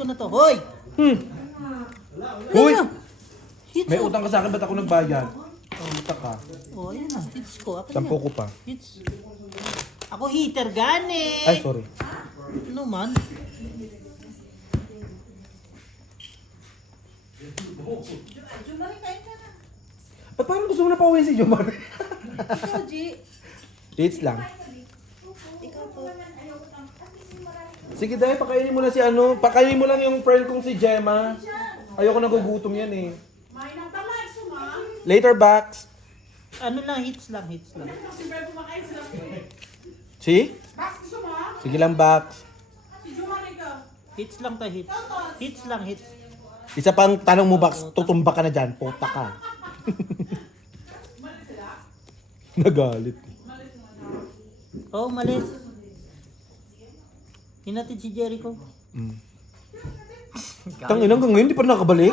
ko na to. Hoy! Uy! Hits May ko. utang ka sa akin, ba't ako nagbayad? Utang ka. Oh, ayan na. Hits ko. Akin Sampo yan. ko pa. Hits. Ako heater gani. Ay, sorry. Ano man? Ba't parang gusto mo na pauwiin si Jomar? Ikaw, G. Dates lang. Ikaw po. Sige dahil, pakainin mo na si ano. Pakainin mo lang yung friend kong si Gemma. Ayoko nagugutom yan eh. Later, Bax. Ano lang, hits lang, hits lang. Si? Sige lang, Bax. Hits lang to, hits. Hits lang, hits. Isa pang tanong mo, Bax. Tutumba ka na dyan. Puta ka. Nagalit. Oh, malis. Hinatid si Jericho. Tangin hanggang ngayon, di pa nakabalik.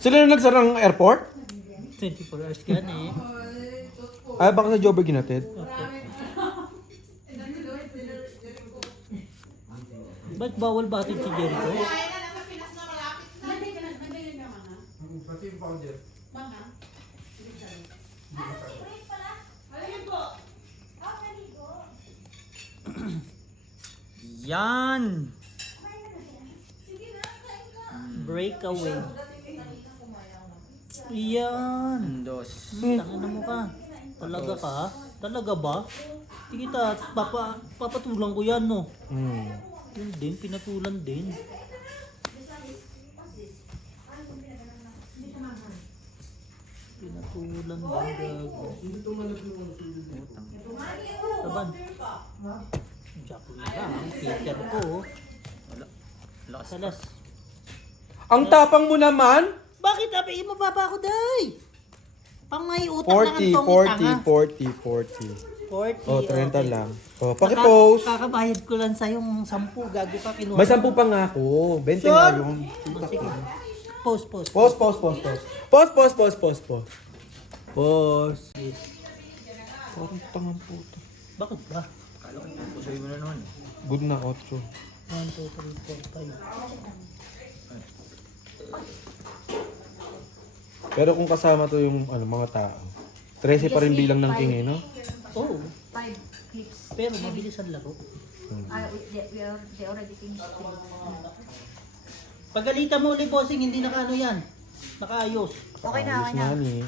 Sila na nagsarang airport? 24 hours ka na eh. Ay, baka sa Joburg ginatid. Ba't bawal batid si Jericho? Yan! Breakaway. Yan! Dos. Tangina mo ka. Talaga ka? Talaga ba? Sige ta, papatulang ko yan no. Yun din, pinatulan din. Pinatulan din gago. Taban. Jack lang, Peter ko. Lakas. Salas. Ang tapang mo naman? Bakit abi mo pa ako day? Pang may utang na 40, kantong 40, 40, 40. 40. Oh, 30 okay. lang. Oh, pakipost. Kakabayad ko lang sa yung 10 gago ka kinuha. May 10 pa nga ako. 20 nga Sure? yun. Sige. Post, post. Post, post, post, post. Post, post, post, post, post. Post. Parang tangang puto. Bakit ba? Kala ko pusoy mo na naman. Good na, 8. 1, 2, 3, 4, 5. Pero kung kasama to yung ano, mga tao, 13 pa rin bilang ng king eh, no? Oh, 5 clips. pero mabilis ang laro. They already finished it. Pagalitan mo ulit, bossing, hindi nakaano yan. Nakaayos. Okay na, Ayos okay na. na ni.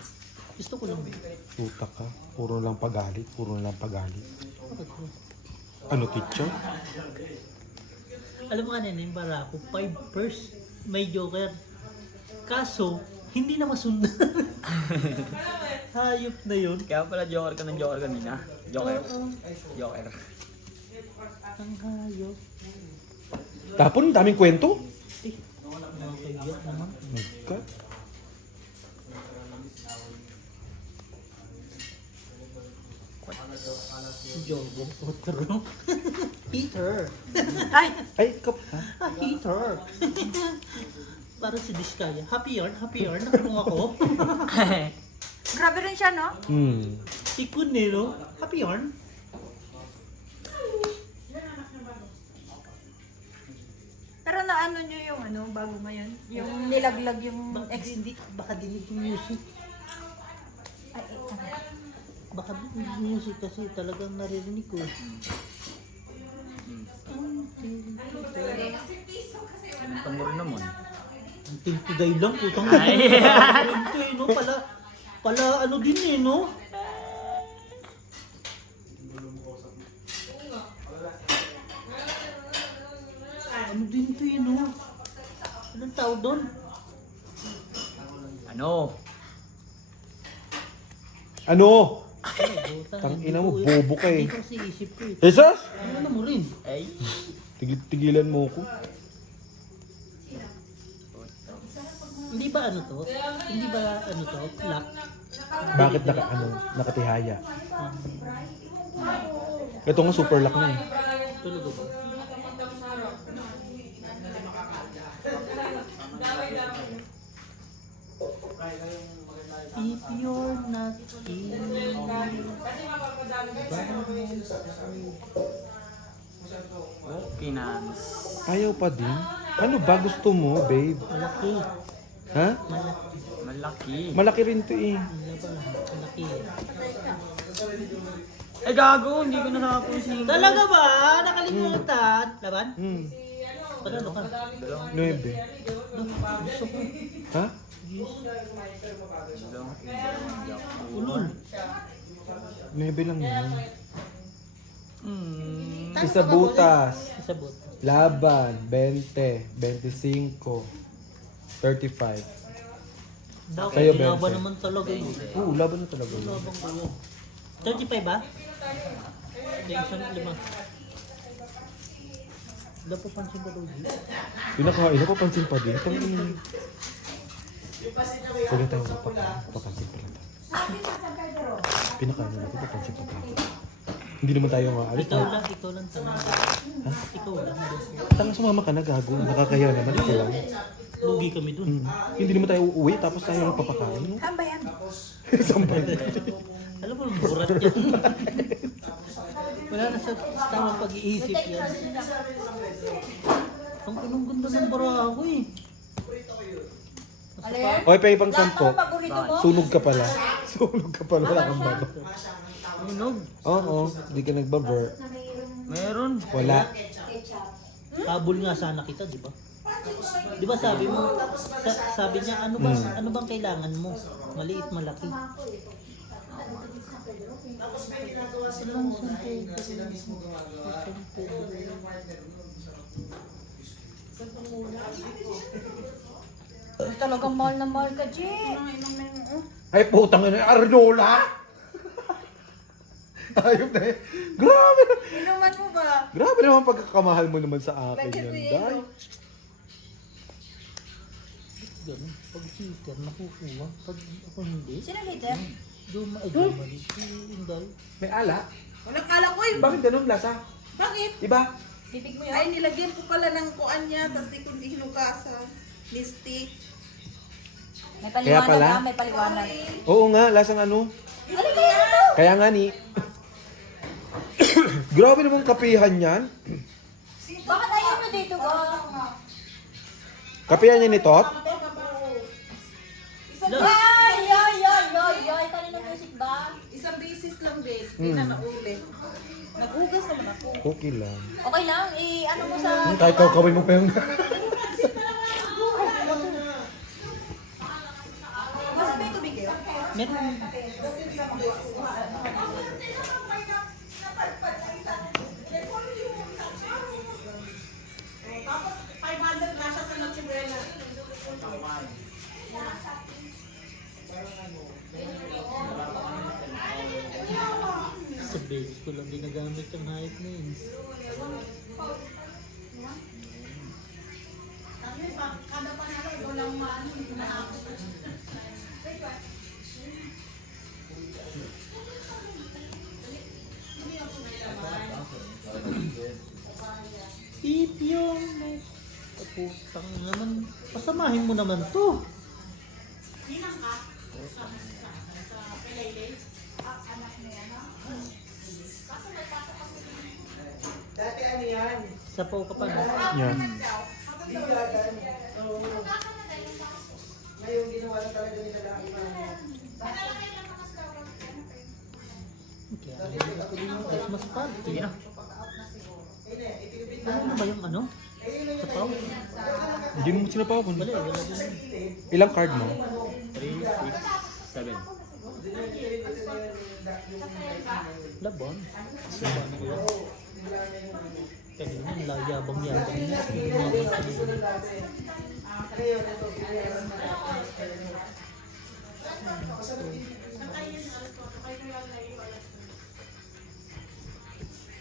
Gusto ko lang. Puta ka. Puro lang pagalit. Puro lang pagalit. Bakit ba? Ano, teacher? Alam mo kanina yung barako, 5 purse, may joker. Kaso, hindi na masundan. Hayop na yun. Kaya pala joker ka ng joker kanina. Joker. Oo. Joker. Ang hayop. Tapon, daming kwento. Eh, nakakayak naman. God. Jogo, Potro. Peter. Ay! Ay, kap. Ha? Ah, Peter. Para si Diskaya. Happy yarn. Nakulong ako. Grabe rin siya, no? Ikun eh, no? Happy yarn. Pero naano nyo yung ano, bago ngayon? Yung nilaglag yung Baka dinig yung music. Ay, Baka dinig yung music kasi talagang naririnig ko. Pinunta mo rin naman. Ang tintuday lang, putang Ay. Tinto eh, no? Pala ano din eh, no? Ano din to eh, no? Anong tawag doon? Ano? Ano? Tang ina mo, bobo ka eh. Hindi kasi isip ko eh. Jesus? Ano mo rin? Ay. Tigilan mo ko. Hindi ba ano to? Hindi ba ano to? Lock? Bakit nakatihaya? Ito nga super lock na eh. Tulog ba? If you're not here, Finance. Ayaw pa din. Ano ba gusto mo, babe? Malaki. Ha? Malaki. Malaki. Malaki rin to eh. Ano ba? Malaki. Eh gago, hindi ko na nakapusin. Talaga ba? Nakalimutan? Laban? Panalo ka? 9. Gusto ko. Ha? Ulol. 9 lang yun. Hmm. Isa butas. Isabot. Laban. 20. 25. 35. Bakit? Sa'yo, Laban Benson. naman talaga yun. Oo, laban na talaga yun. Laban ko yun. 35 ba? Tension 5. Dapat pansin ko daw dito. Pinakain, napapansin pa din. Ito yun. Huwag na tayo papansin pa lang. Pinakain na natin, papansin pa tayo. Hindi naman tayo maalis. Ikaw lang tanong. Ha? Ikaw lang. Tanga sumama ka na, gago. Nakakaya naman, ikaw lang. Lugi kami dun. Hindi naman tayo uuwi, tapos tayo lang papakain. Tambayan. Sampal. Alam mo, burat yan. Wala na sa tamang pag-iisip yan. Ang anong ganda ng baraha ko eh. Ano yan? Okay, pa ibang Lahat sampo. mga paborito mo? Sunog ka pala. Sunog ka pala, wala kang baba. Minog. Oo, di ka nagbaber. Meron. Wala. Habol nga sana kita, di ba? Di ba sabi mo, sabi niya, ano bang kailangan mo? Maliit, malaki. Ilang Talagang mahal na mahal ka, G. Ay, putang ina, Arnola! Ayop na eh. Grabe! Inuman mo ba? Grabe naman pagkakamahal mo naman sa akin yan, Day. Ganun. Pag cheater, nakukuha. Pag ako hindi, Sino hater? Dumali. Inday. May ala? Walang kala ko eh. Bakit ganun lasa? Bakit? Iba? Bibig mo yun? Ay, nilagyan ko pala ng kuan niya, tapos di ko hinugasan. Mystic. May Kaya paliwanag pala? ha, may paliwanag. Oo nga, lasang ano. Ano kaya ito? Kaya nga ni... Grabe naman kapihan yan. Bakit ayaw mo dito ba? Kapihan niya ni Tot? Ay! Kanina music ba? Isang beses lang din. Hindi na naulit. Naghugas naman ako. Okay lang. Okay lang, ano mo sa... Kahit kawin mo pa yung... Mas may tubig kayo? Meron. Tapos 500 na siya sa Noche Buena. Sa base ko lang ginagamit yung hayop na yun. Kada panalo, walang maano. Tip yung may kaputang naman. Pasamahin mo naman to. Dati ano yan? Sapaw ka pa na. Yan. Ngayon ginawa na talaga nila lang Kaya ako din yung guys mas pag. Sige na. Ano na ba yung ano? Sapaw? Hindi mo sinapawon. Wala din. Ilang card mo? 3, 6, 7. Laban. Laban na yan. Kaya yun, yabang niya.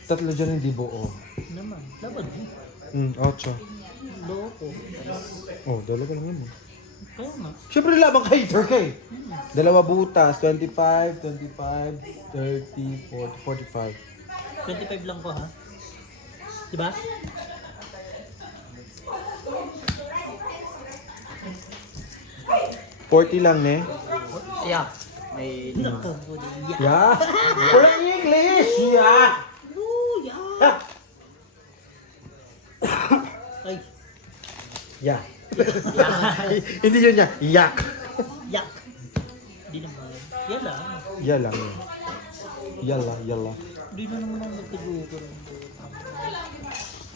Tatlo dyan hindi buo. Naman, laban din. 8. Loko. Oh, dalawa lang yun. Kaya nga. Siyempre labang hater ka eh. Dalawa butas, 25, 25, 30, 40, 45. 25 lang ko ha. Diba? $40 lang, ne? Yeah. May lima. Yeah. For English, yeah. Luya! Yeah. Hindi yun niya. Yak. Yak. Hindi naman. Yan lang. Yala. Yala. Hindi na naman ako magka-joker.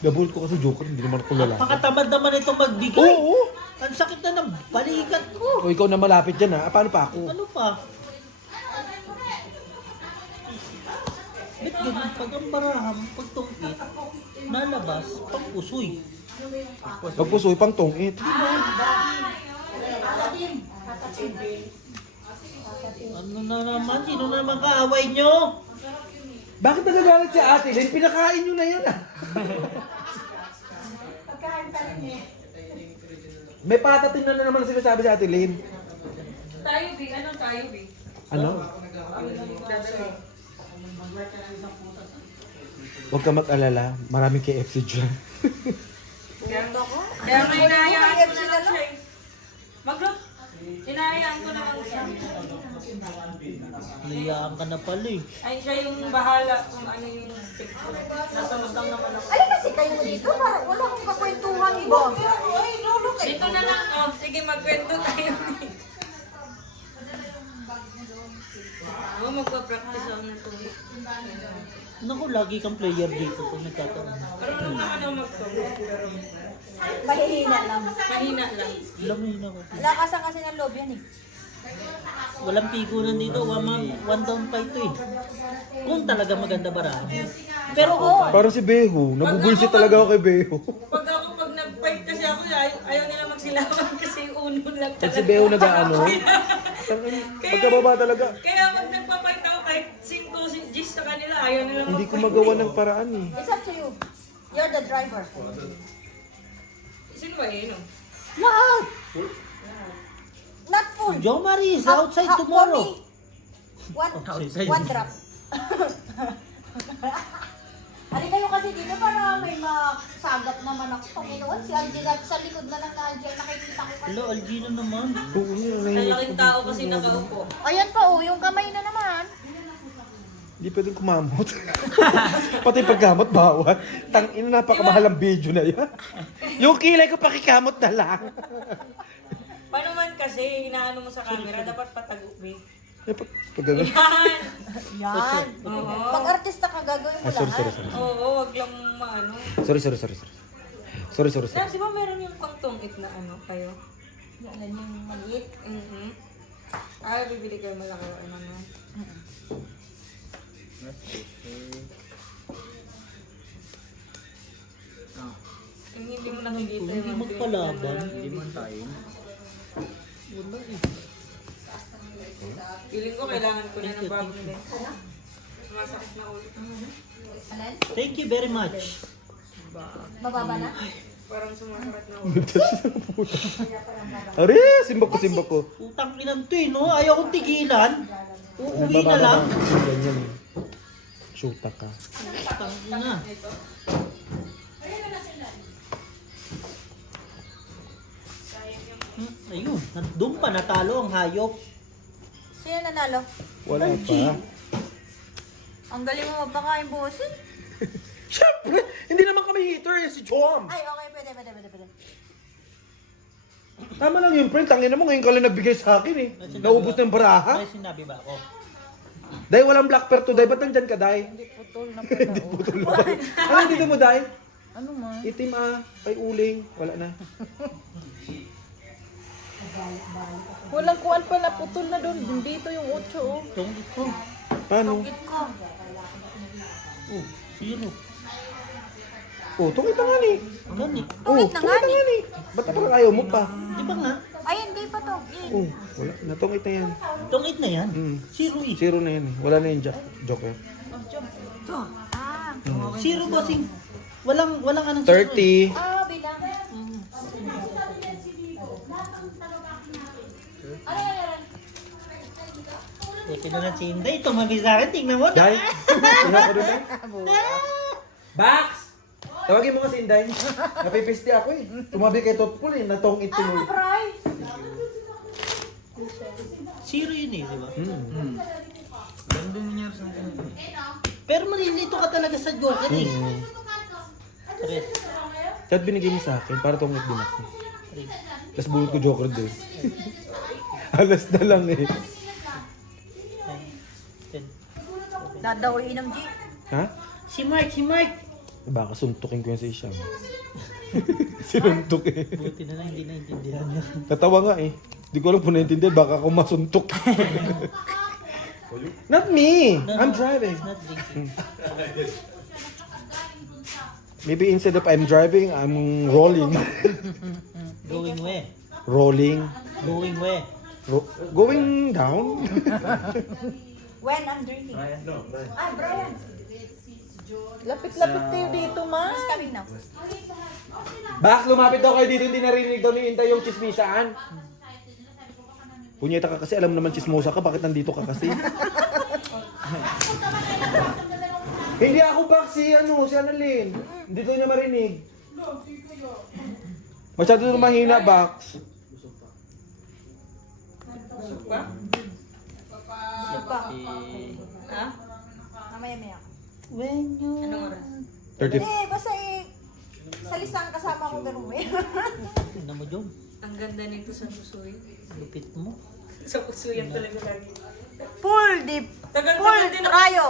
Gabul ko kasi joker, hindi naman ako lalaki. Pakatamad naman itong magbigay. Oo. Ang sakit na ng balikat ko. O ikaw na malapit dyan ha. Paano pa ako? Ano pa? Ba't ganun? Pag ang baraham, pag tungkit, nalabas, pang pusoy. Pagpusoy pang tungit. Ano na naman? Sino na naman kaaway nyo? Bakit nagagalit si ate Len? Pinakain nyo na yan ah. May patatin na naman sinasabi si ate Len. Tayo, B. Ano tayo, B? Ano? Huwag ka mag-alala. Maraming KFC dyan. Kaya may inahayaan ko na lang siya eh. Maglo. Inahayaan ko na lang siya. Nayaan ka na pala eh. Ay, siya yung bahala kung ano yung picture. Nasunod lang naman ako. Ay, kasi kayo dito, parang wala akong kakwentuhan, di ba? Dito na lang. Oh, sige, magkwento tayo dito. Oo, magpa-practice ako ng tuloy. Naku, lagi kang player dito pag nagkataon. Marunong naman ako magtulog, pero Mahihina lang. mahina lang. Lamin ako. Lakasan kasi ng loob yan eh. Walang pigunan dito. One down fight to eh. Kung talaga maganda barahan. Pero Parang si Beho. Nabubulsit talaga ako kay Beho. Pag nag-fight kasi ako, ayaw nila magsilawan kasi uno lang Pag si talaga. Beho nag-ano. Pagkababa talaga. Kaya pag nagpa-fight ako kahit 5 G's sa kanila, ayaw nila Hindi ko mag-fight. magawa ng paraan eh. It's up to you. You're the driver. Sino ba yun? lahat! Not full. Joe Maris, Ha- outside ha- tomorrow. only One drop. Halika kayo kasi dito para may masagap naman ako. Panginoon, si Algina sa likod na lang na Algina, nakikita ko kasi. Hello, Algina naman. Oo, Ang laking tao kasi nakaupo. Ayan pa oh, yung kamay na naman. Hindi pwedeng kumamot. Pati pagkamot, bawal. Tangina, napakamahal ang video na yan. Yung kilay ko pakikamot na lang. Paano man kasi, inaano mo sa camera, dapat patagubi. Eh, pag gano'n. Yan! Yan. Oo. Pag artista ka, gagawin mo Ah, sorry. lahat. Oo, wag lang maano. Sorry. Sorry. Di ba meron yung pangtungit na ano kayo? Yan yung maliit. Ay, bibili kayo malaki o ano na. Yung hindi mo nakikita yung Hindi magpalaban. Hindi man tayo. Wala eh. Feeling ko kailangan ko na ng bagong lens. Sumasakit na ulit. Alin? Thank you very much. Mababa na? Parang sumasakit na ulit. Are, simbak ko. Utang inan to eh, no? Ayaw kong tigilan. Uuwi na lang. Ganyan eh. Shoota ka. Utang ina. Ayun, doon pa natalo ang hayop. Sino nanalo? Wala Ay, pa. Ang galing mo mapakain bosin. Siyempre, hindi naman kami hater eh, si Chom. Ay, okay, pwede. Tama lang yung friend, tangina mo ngayon ka lang nagbigay sa akin eh. Naubos na yung baraha. May sinabi ba ako? Dahil walang black pearl to, Day. Ba't nandyan ka, Day? Hindi putol na pala. Ano dito mo, Day? Ano man? Itim ay uling. Wala na. Walang kuwan pa na putol na doon. Dito yung 8 oh. Itong ito. Paano? Oh, zero. Oh, tungit na nga ni. Gani. Oh, Tungit na nga tungit na nga ni. Ba't parang ayaw mo pa? Di ba nga? Ay, hindi pa to. Oh, wala. Natungit na yan. Tungit na yan. Zero eh. Zero na yan eh. Wala na yung joker. Ah, Zero bossing. Walang anong zero eh. 30. bilang. Ano yan? Teka na lang si Inday. Tumabi sa akin. Tingnan mo. Day? Tingnan ko doon, Day. Bax! Tawagin mo nga si Inday. Napipisti ako eh. Tumabi kay Totpul eh. Natungit Ah, tuloy. prize! Zero yun eh, di ba? Ganda nangyari sa akin. Pero malilito ka talaga sa joker eh. Tres. Kahit binigay mo sa akin, para tungit din ako. Tapos bunot ko Joker din. Alas na lang eh. 10. Dadawiin ng G. Ha? Si Mark! Baka suntukin ko yan sa isang. Sinuntok eh. Buti na lang hindi naintindihan niya. Natawa nga eh. Hindi ko alam kung naintindihan, baka ako masuntok. Not me! I'm driving. Not drinking. Maybe instead of I'm driving, I'm rolling. Going where? Rolling. Going where? Going down? When I'm drinking. Brian. Lapit-lapit kayo dito, ma. Who's coming now? Bax, lumapit daw kayo dito, hindi narinig daw ni Intay yung chismisaan. Punyeta ka kasi, alam naman chismosa ka, bakit nandito ka kasi? Hindi ako Bax, si Annalyn. Hindi daw niya marinig. Masyado na mahina, Bax. Supa? Supa. Ha? Mamaya-maya. When you... Anong oras? 30. Hindi, basta sa listang kasama ko ganun eh. Tingnan mo, Jom. Ang ganda nito sa pusoy. Lupit mo. Sa pusoy talaga lagi. Full dip. Tagal-tagal din ako. Tryo.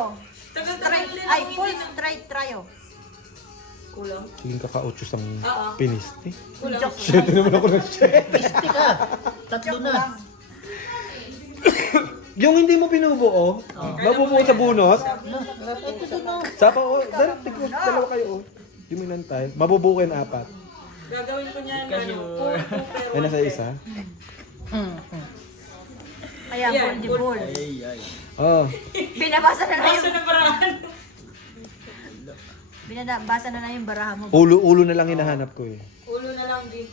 Tagal-tagal din Ay, ako full hindi na- straight tryo. Kulang. Tingin kaka-8 sang Oo. piniste. Kulang. Shit, naman ako ng shit. Piste ka! Tatlo Joke na. lang. Yung hindi mo binubuo, mabubuo sa bunot. Ito doon na. Sapa, dalawa kayo. Diminan tayo. Mabubuo kayo ng 4. Gagawin ko niyan. Kasi Ay, nasa isa. Ayan, Ayan, full di bull. Oh. Binabasa na na Basta yung, na paraan. binabasa na na yung baraha mo. Ulo na lang hinahanap ko eh. Ulo na lang din.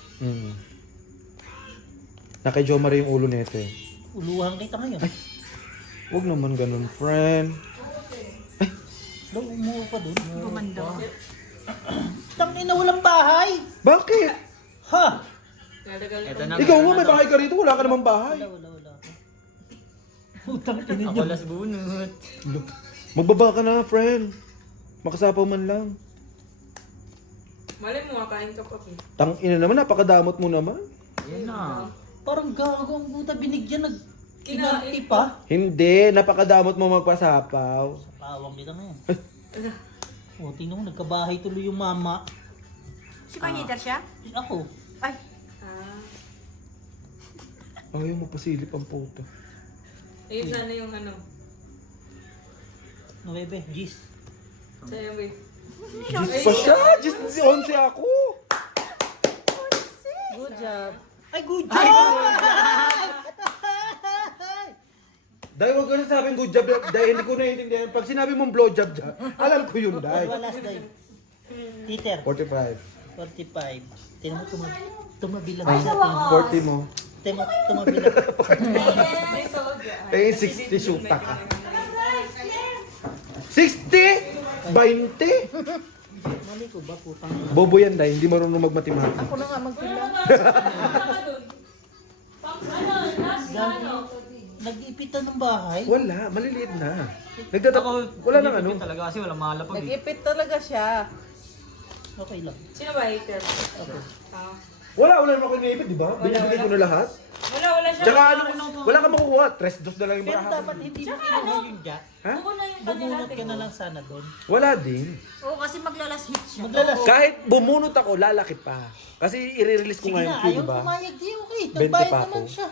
Nakay Jo Marie yung ulo nito eh. Uluhan kita ngayon. Huwag naman ganun, friend. Daw, umuha pa doon. Gumanda. Tangina, walang bahay! Bakit? Ha! Nadagal Ito na. Ikaw nga, may bahay ka rito. Wala ka namang bahay. Wala. Utang ina Ako niyo. las bunot. Magbaba ka na, friend. Makasapaw man lang. Malay mo, makain ka pa. Tang ina naman, napakadamot mo naman. Yan na. Parang gago ang puta binigyan. Kinarti pa. Hindi, napakadamot mo magpasapaw. Pawang kita ngayon. O, tingnan mo, nagkabahay tuloy yung mama. Si Pangiter siya? Ako. Ay, Ah. Ayaw mo pasilip ang puto. Ayun sana yung ano. 9, Gis. Sa'yo, babe. Diyos pa siya! Diyos 11 ako! Good job. Ay, good job! Dahil huwag ka na sabing good job, dahil hindi ko naiintindihan. Pag sinabi mong blowjob dyan, alam ko yun, dahil. Last time. Peter, 45. 45. Tingnan mo, tumabilang Ay, sa atin. 40 mo. Tumabilang. Eh, 60 shoota ka. 60? 20? Mali ko ba, putang ina? Bobo yan, dahil hindi marunong magmatimati. Ako na nga magpila. Nag-ipitan ng bahay. Wala, maliliit na. Wala nang ano. Talaga kasi walang malapag eh. Nag-ipit talaga siya. Okay lang. Sino ba hater? Okay. Ah. Wala naman ako iniipit, di ba? Binibigay ko na lahat. Wala siya. Tsaka ano, wala ka makukuha. 3-2 na lang yung Pero baraha. dapat hindi mo kinuha yung jack. Ha? Buko na yung Bumunot ka na lang sana doon. Wala din. oo kasi maglalas hit siya. Maglalas. Kahit bumunot ako, lalaki pa. Kasi i-release ko Sige nga yung na, fee, ayaw di ba? pumayag di okay. 20 Nagbayad pa naman ako. siya.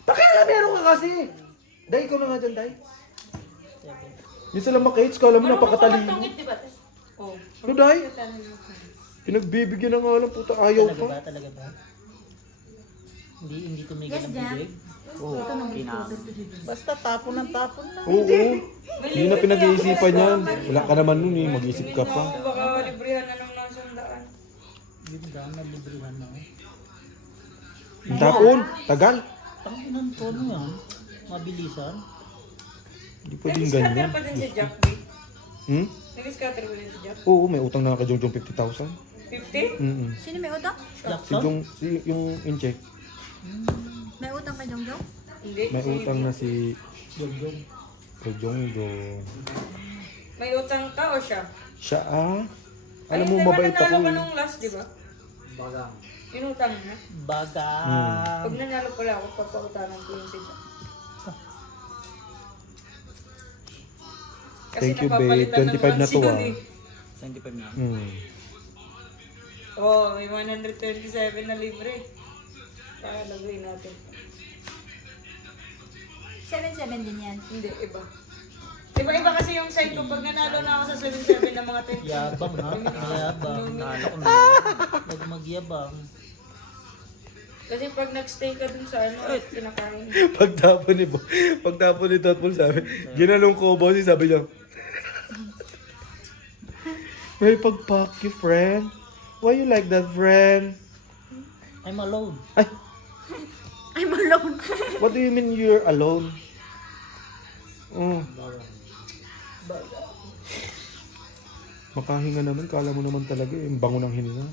Pakialam, meron ka kasi. Dahil ikaw na nga dyan, Day. Yung sila makates, kala mo napakatalino. Tungit, di ba? Oh. Ano, Day? Pinagbibigyan na nga lang, puta, ayaw Talaga ba? pa. Talaga ba? Hindi tumigil Yes, ang Jan. bibig. Oo, Basta tapon ng tapon na. Oo. Hindi na pinag-iisipan yan. Wala ka naman nun eh, mag-isip ka pa. Baka librihan na ng nasandaan. Yun daw, nalibrihan na ako. Yung tapon, tagal. Tanginan ko ano yan? Mabilisan. Hindi pwedeng ganyan. pa din si Jack, babe. Hmm? Nag-scatter ba din si Jack? Oo, may utang na kay Jongjong 50,000. 50? Sino may utang? Si Jackson? Jong, yung in-check. May utang ka, Jongjong? Hindi. May utang na si Jongjong. kay Jongjong. May utang ka o siya? Siya ah. Alam Ay, mo, hindi ba mabait nanalo ako ka eh. nung last, di ba? Bagang. Inutang na. Baga. Pag nanalo pala ako, papautanan ko yung sisa. Kasi Thank you, babe. napapalitan ng 25 na to, mansion ah. eh. 25 na. Oo, may 127 na libre. Kaya lagay natin. 7-7 din yan. Hindi, iba. Iba kasi yung side ko. Pag nanalo na ako sa 7-7 ng mga 10. Yabang ha? Mayabang. Nalo ko na. Huwag magyabang. Kasi pag nagstay ka dun sa ano, kinakain. Pagtapon ni Totpol sabi, ginanong ko, bossy, sabi niya, may pagpak you, friend. Why you like that, friend? I'm alone. Ay, I'm alone. what do you mean you're alone? Oh. Makahinga naman, kala mo naman talaga, yung bango ng hininga.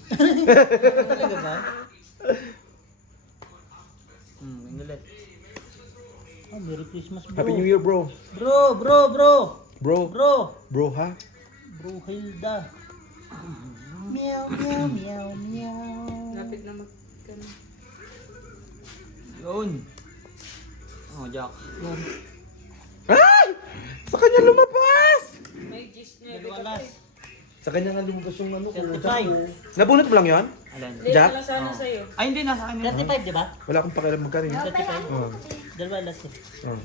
Talaga ba? Ingalit. Oh, Merry Christmas, bro. Happy New Year, bro. Bro. Bro. Bro. Bro, ha? Bro Hilda. Meow, meow, meow, meow. Lapit na mag... Yun. Oh, Jack. Ay! Sa kanya lumabas! May gis niya. Dalawa Sa kanya nga lumabas yung ano. 35. Nabunot mo lang yon? Alan. Late Jack? na lang sana sa'yo. Ay, hindi. Nasa akin yun. 35, di ba? Wala akong pakialam magkano yun. 35. Oh. Dalawa last eh. Oh.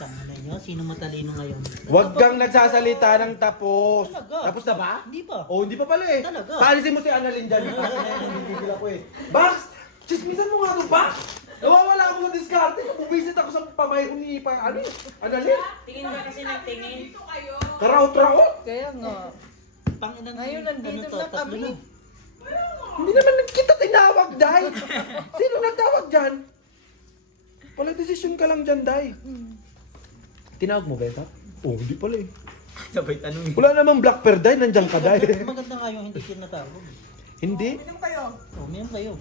Tama nyo, sino matalino ngayon? Huwag kang nagsasalita ng tapos. Talaga? Tapos na ba? Hindi pa. Oh, hindi pa pala eh. Talaga? Paalisin mo si Annalyn dyan. Hindi ako eh. Bax! Chismisan mo nga to, Bax! Nawawala ako ng diskarte. Bubisit ako sa pamay ko ni Annalyn. Tingin ka kasi ng tingin. Karaot-raot. Kaya nga. Panginang Ngayon, nandito na tatlo kami. na. Hindi naman kita tinawag, Day. Sino nagtawag dyan? Wala desisyon ka lang dyan, Day. Tinawag mo ba ito? Oh, hindi pala eh. Sabay tanong. Wala namang black pearl, Day. Nandiyan ka, Day. Maganda nga yung hindi tinatawag. Hindi. Minum kayo. Oh, meron kayo.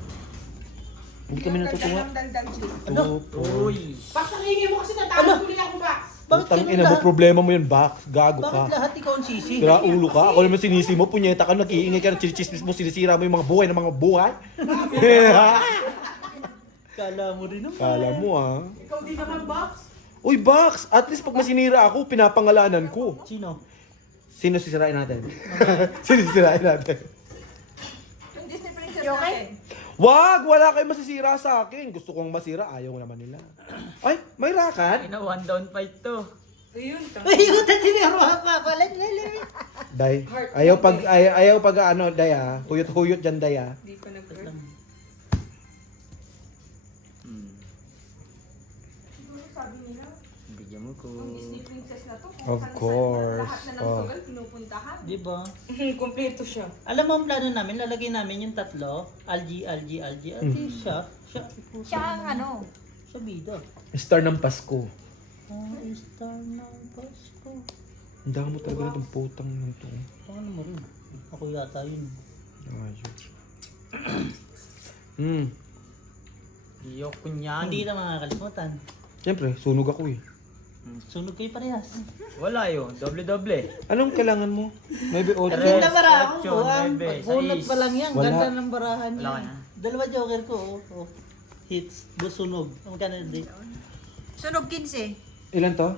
Hindi kami natutunga. Dagdag chip. Ano? Uy. Bax, ang hingi mo kasi natawag ko ako, Bax. Bakit Utang ganun ina mo, lahat? problema mo yun, Bax. Gago Bakit ka. lahat ikaw ang sisi? Sira ulo ka. Ako naman sinisi mo, punyeta ka, nag-iingay ka, chinichismis mo, sinisira mo yung mga buhay ng mga buhay. Kala mo rin naman. Kala mo ah. Ikaw din naman, Bax. Uy, Bax! At least pag masinira ako, pinapangalanan ko. Sino? Sino sisirain natin? Sino sisirain natin? Yung Disney Princess You okay? natin. Wag! Wala kayong masisira sa akin. Gusto kong masira, ayaw naman nila. Ay, may rakat? Ina, 1 down fight to. Ayun, Ay, yung tatinero pa pala. Day, ayaw pag ano, Day ah. Huyot-huyot dyan, Day ah. Hindi pa nag-work. Bigyan mo ko. Disney Princess na to. Of course. Lahat na ng Oh. sugal, pinupuntahan. Di ba? Kompleto siya. Alam mo ang plano namin, lalagay namin yung tatlo. Algae. At siya. Siya ang ano. Siya bida. Star ng Pasko. Star ng Pasko. Ang dami mo talaga ng putang ng to. Paano mo rin? Ako yata yun. Ayun. Iyok ko niyan. Hindi na makakalimutan. Siyempre, sunog ako eh. Sunog kayo parehas. Wala yun. Doble-doble. Anong kailangan mo? Maybe audio. Tres, Ganda barahan ocho, ko. Ang nueve, bunot sais. pa lang yan. Wala. Ganda ng barahan Wala ka niya. na. Dalawa joker ko. Oh. Hits. Sunog. Ang magkano din? Sunog 15. Ilan to?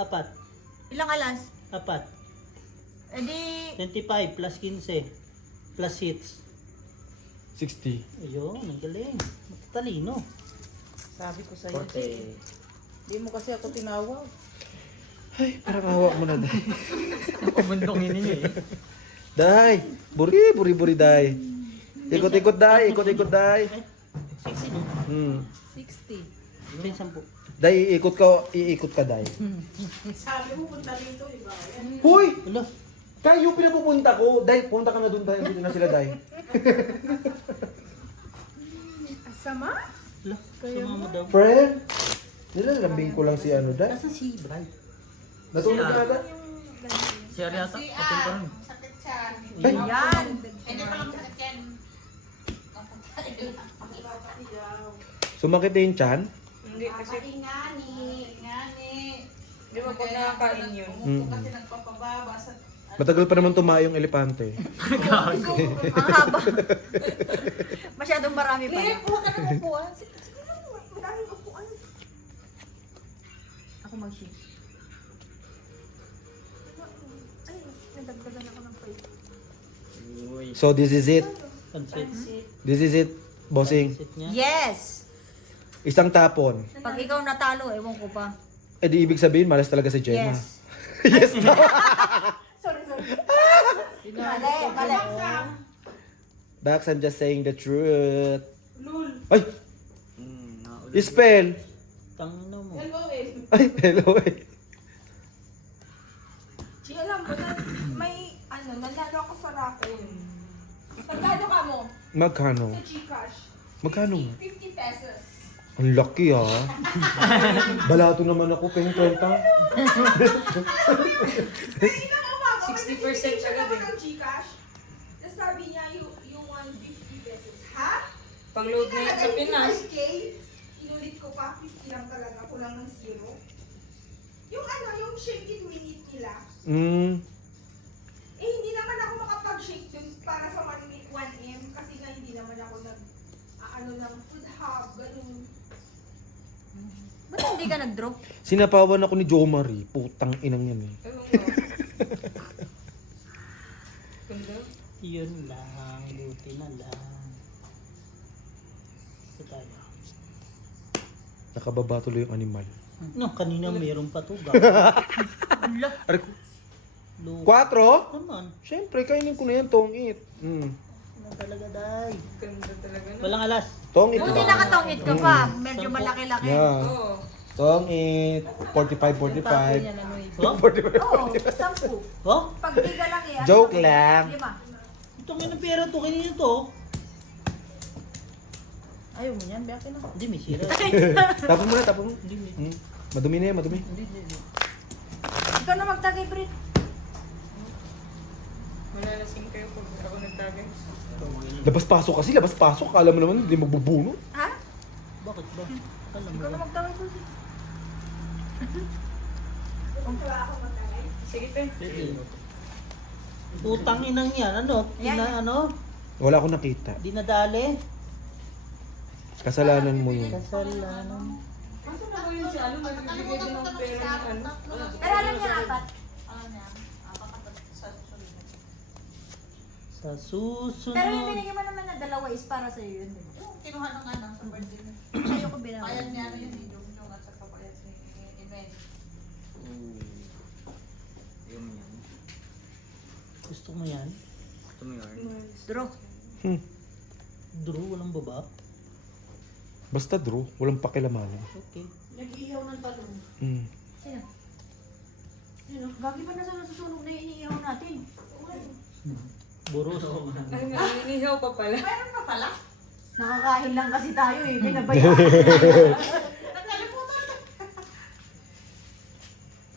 Apat. Ilang alas? Apat. E di... 25 plus 15. Plus hits. 60. Ayun, ang galing. Matalino. Sabi ko sa'yo, Forte. Hindi mo kasi ako tinawag. Ay, parang hawak mo na, Day. Pabundongin ninyo eh. Day! Buri, Day. Ikot-ikot, Day. Ikot-ikot, Day. 60 no? 60. May 10. Day, iikot ka, Day. Sabi mo, punta dito, iba. Huy! Wala. Kaya yung pinapupunta ko, Day, punta ka na doon, Day. Dito na sila, Day. Sama? Wala. Sumama daw. Friend! Nilalambing ko lang si ano, Day. Nasaan si Brad? Natulog ka na, Day? Si Ariata, kapil pa rin. Ay! Yan. Sumakit na yung tiyan? Hindi kasi, Ngani. di ba pag nakakain yun? Mm. Kasi nagpapababa sa Matagal pa naman tumayo yung elepante. Ang haba. Masyadong marami pa. Eh, kuha ka ng upuan. Madaming upuan. Ako mag-shake. Ay, nadagdagan ako ng plate. Uy. So this is it. Pansit. This is it, bossing. Pansit niya. Yes! Isang tapon. Pag ikaw natalo, ewan ko pa. Eh di ibig sabihin, malas talaga si Jenna. Yes. Yes na. Sorry. Mali. Dax, I'm just saying the truth. Ay! Naulit. Spell! Tangina mo. Ay, hello eh. Alam mo na, may nanalo ako sa raffle. Nanalo ka mo Magkano? sa Gcash. Magkano? 50 pesos. Ang laki ah. Balato naman ako, peng 20. 60% siya agad eh. Ng Gcash. Tapos sabi niya, you won 50 pesos. Ha? Pang-load na yun sa Pinas. Inulit ko pa, 50 lang talaga. Kulang ng zero. Yung shake it, win it nila. Eh, hindi naman ako makapag-shake dun para sa 1M kasi nga hindi naman ako ng food hub, ganun. Ba't hindi ka nag-drop? Sinapawan ako ni Jo Marie. Putang inang yan eh. Ewan ko. Ganda. Yun lang. Buti na lang. Ito tayo. Nakababa tuloy yung animal. No, kanina mayroon pa to. Ala. Aray, Lo. 4? Naman. Siyempre, kainin ko na yan, tongit. Ano talaga, day? Ganda talaga na. Walang alas. Tongit Buti ba? nakatongit ka pa. Medyo malaki-laki. Yeah. Oo. Tongit. 45, 45. Oh? 45. Oo, 10. Oh? Pag di ka laki, Joke lang. 5. Itong ng pera to. Kanina to. Ayaw mo yan, biyakin na. Hindi, may sira. Tapon mo na, tapon mo. Hindi, hindi. Madumi na yan, madumi. Hindi. Ikaw na magtagay, Brit. Malalasing kayo pag ako nagtagay. Labas-pasok kasi, labas-pasok. Kala mo naman, hindi magbubuno. Ha? Bakit ba? Alam mo Ikaw na ba? magtagay, Brit. Sige, te. Pwede. Utang inang yan. Ano? Ano? Wala akong nakita. Dinadali. Kasalanan mo yun. Kasalanan. Masa na ko yun si ano? Nagbibigay din ng pera ng ano? Pero alam niya apat. Sa susunod. Pero yung binigyan mo naman na dalawa is para sa'yo yun. Kinuha ng sa birthday niya. Sa'yo ko binawal. Payag niya ano yun, yung at saka payag ni Imen. Yung yan. Gusto mo yan? Gusto mo yun? Draw. Drew, walang baba. Basta draw, walang pakilaman. Okay. Nag-ihaw ng talong. Sino? Sino? Gagi pa na sa nasusunog na yung iniihaw natin. Buros. Ay, naninihaw pa pala. Meron pa pala? Nakakain lang kasi tayo eh. Binabayan. Nagkalimutan.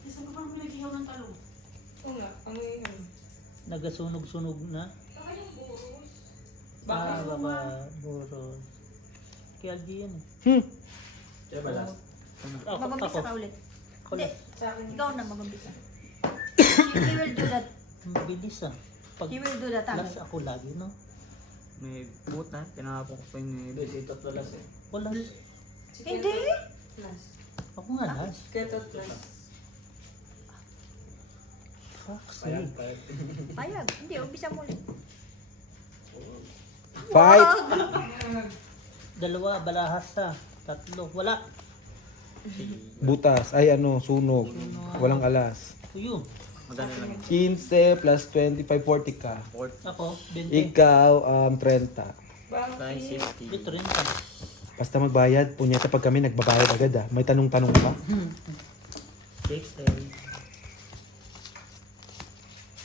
Isa pa bang nag-ihaw ng talong? Oo nga, ang yun. Nagasunog-sunog na. Bakit? Baka buros. Kaya LG yan eh. Kaya ba last? Mag-umpisa ka ulit. Ako Hindi. lang. Ikaw na mag-umpisa. He will do that. Bilis ah. Pag He will do that. last ako lagi, no? May puta. Pinakapok ko yung ito to last eh. Ako last. Hindi. Ako nga last. Keto plus. Fuck sake. Payag. Hindi, umpisa mo ulit. Fight! Dalawa, balahas ha. Tatlo. Wala. Butas, ay ano, sunog. Walang alas. Yun. Maganda lang yun. 15 plus 25, 40 ka. Ako, 20. Ikaw, 30. Bakit? 960. Ito rin. Basta magbayad, punyeta pag kami nagbabayad agad ah. May tanong-tanong pa. 60.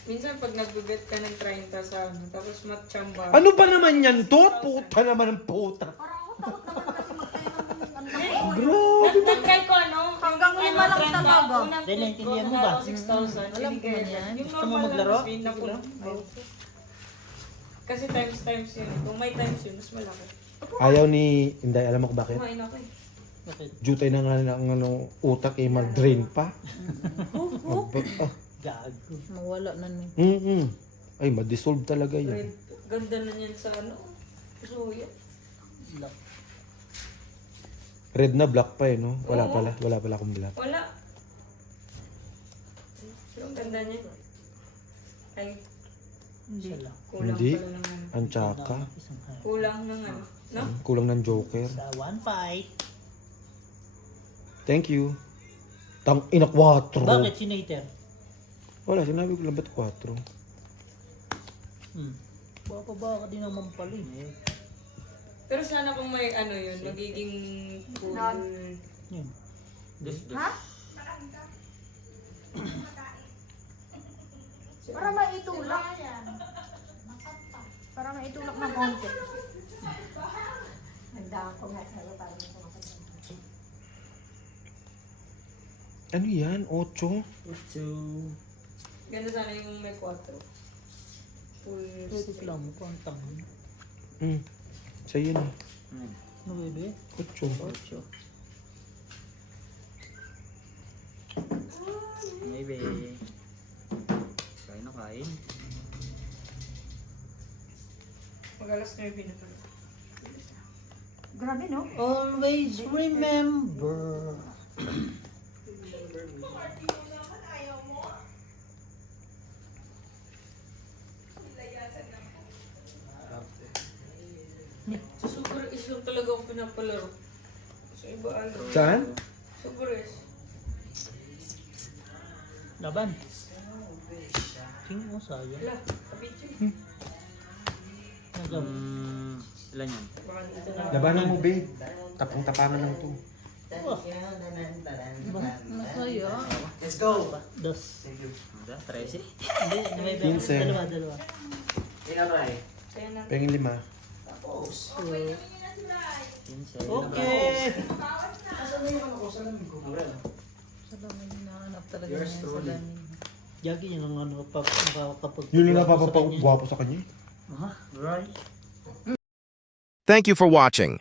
Minsan pag nag-bet ka ng 30 sa ano, tapos matchamba. Ano ba naman yan to? Puta naman ang puta. Parang ako takot naman kasi magtayo ng Grabe. Nag-try ko ano? Hanggang lima lang talaga. Dahil naintindihan mo ba? 6,000. Alam ko na yan. Yung Gusto mo normal maglaro? na spin na po. Kasi times yun. Kung may times yun, mas malaki. Ayaw ni Inday, alam mo kung bakit? Kumain ako eh. Bakit? Jutay na nga ng ano, utak eh, mag-drain pa. Gago. Mawala na nun. Ay, ma-dissolve talaga yan. Red. Ganda na niyan sa ano. Suya. Lock. Red na black pa eh, no? Wala Oo. pala. Wala pala akong black. Wala. Yung ganda niya. Ay, Isa lang. kulang Hindi. pala ng ano. Ang tsaka. Isang kaya. Kulang ng ano. No? Kulang ng Joker. Sa 1.5. Thank you. Tang ina 4. Bakit si Nater? Wala, sinabi ko lang ba't 4? Baka din naman pala eh. Pero sana kung may ano yun, magiging cool. Yun. Ha? Para maitulak. Para maitulak ng konti. Nagdako nga sa tayo. Ano yan? 8? So, Ganda sana yung may 4. Full Pwede lang mo kung ang tangan. Sa'yo na. Ano bebe? 8. 8. maybe. Kain na kain. Magalas na yung pinapalo. Grabe, no? Always remember. Sa Super Is lang talaga ako pinapalaro. Sa iba ano. Saan? Super Is. Laban. King mo sayang. Wala, kapityo. Nagab. Ilan yan? Baka dito na. Labanan mo, babe. Tapang-tapangan lang to. Let's go. Dos. Ada, 13. Hindi, may 15. dalawa. Kaya na. Pengin 5. So, 15. okay. Yagi yun ang ano kapag Yun lang napapapagwapo sa kanya. Right. Thank you for watching.